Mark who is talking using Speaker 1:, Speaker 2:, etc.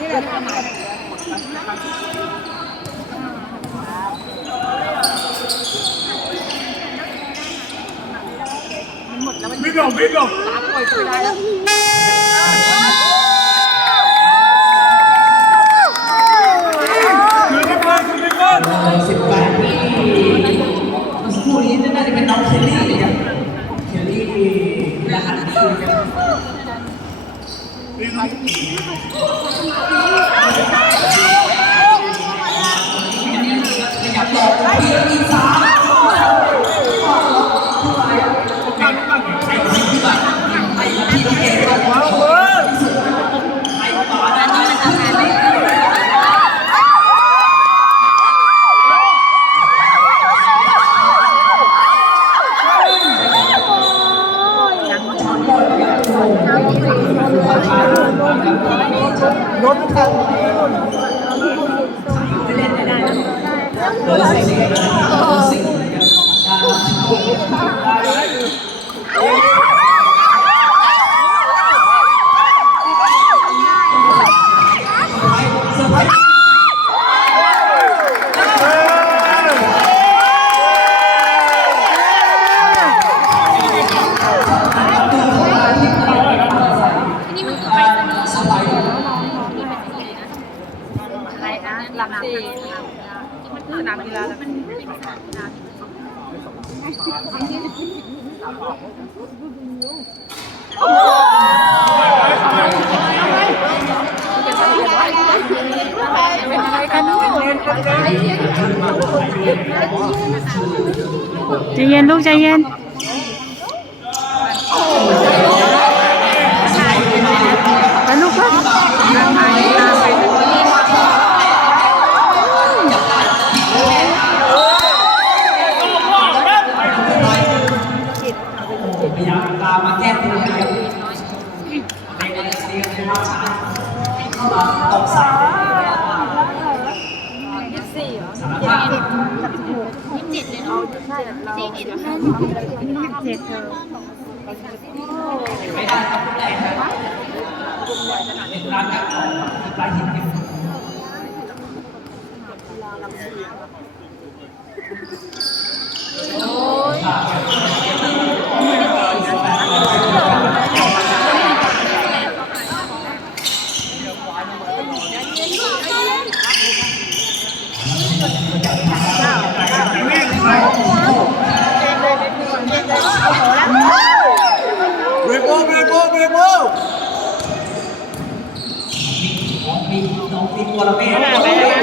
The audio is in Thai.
Speaker 1: วิ่งออกวิ่งออก
Speaker 2: ตามปล่อยไม่ได้แล้ว
Speaker 1: คือที่เพิ่มคือที่เพิ่ม
Speaker 3: สิบแปดที่เมื่อสักครู่นี้น่าจะเป็นน้องเคลลี่ครับเคลลี่รหัสดีครับ Thank you.
Speaker 1: รถทาง
Speaker 3: เบอร์สี่เบอร์สี่นะครับเซอร์ไพรส์ที่ไปใส่
Speaker 2: นี่มันคือไปสนีย์
Speaker 3: สบาย
Speaker 2: นี่เป็นสีนะอะไรนะลำ สีมันคือน้ำกีฬาแล้วมันเป็นน้ำ
Speaker 4: ใจเย็นลูกใจเย็น ไปลูกไป
Speaker 3: พยายามตามมาแก้ตัวนะครับใน วันนี้ในมาช้าเข้ามาตกใส่สารภาพ
Speaker 2: ยี่สิบเจ็ดเลยเนาะยี่สิบเจ็ด
Speaker 4: เจ็ดเธอ
Speaker 3: ไม่ได้ครับผู้ใดครับเป็นร้านนักของปลายหินครับ
Speaker 1: เบรกโบเบรกโบเบรกโบ
Speaker 3: มีน้องมีตัวละเมฆ